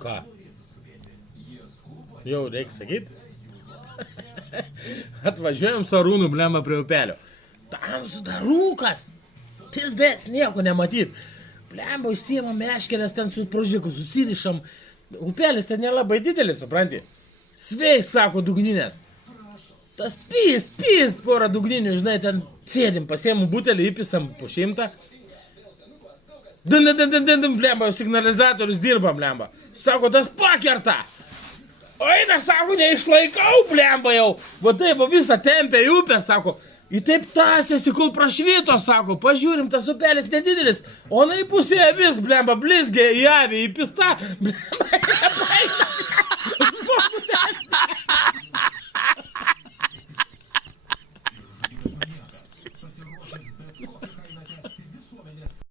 Ką? Jau reikia sakyt? Atvažiuojam su Arūnu, blemba, prie upelio. Tamsu dar rūkas. Pizdės, nieko nematyt. Blemba, užsiemam meškerės ten su prožiku, susirišam. Upelis ten nelabai didelis, supranti. Sveik, sako, dugninės. Tas pist, porą dugninių, žinai, ten sėdim, pasiemu butelį, įpisam po 100. Blemba, jau signalizatorius dirba, blemba. Sako, tas pakerta. O eina, sako, neišlaikau, blemba jau. Va taip, visą tempę į upę, sako. Į taip tasėsi, kol prašvito, sako. Pažiūrim, tas upelis nedidelis. O na į pusę vis, blemba, blizgė į avį, į pistą. Blemba, nepaina. Žmogų tempę.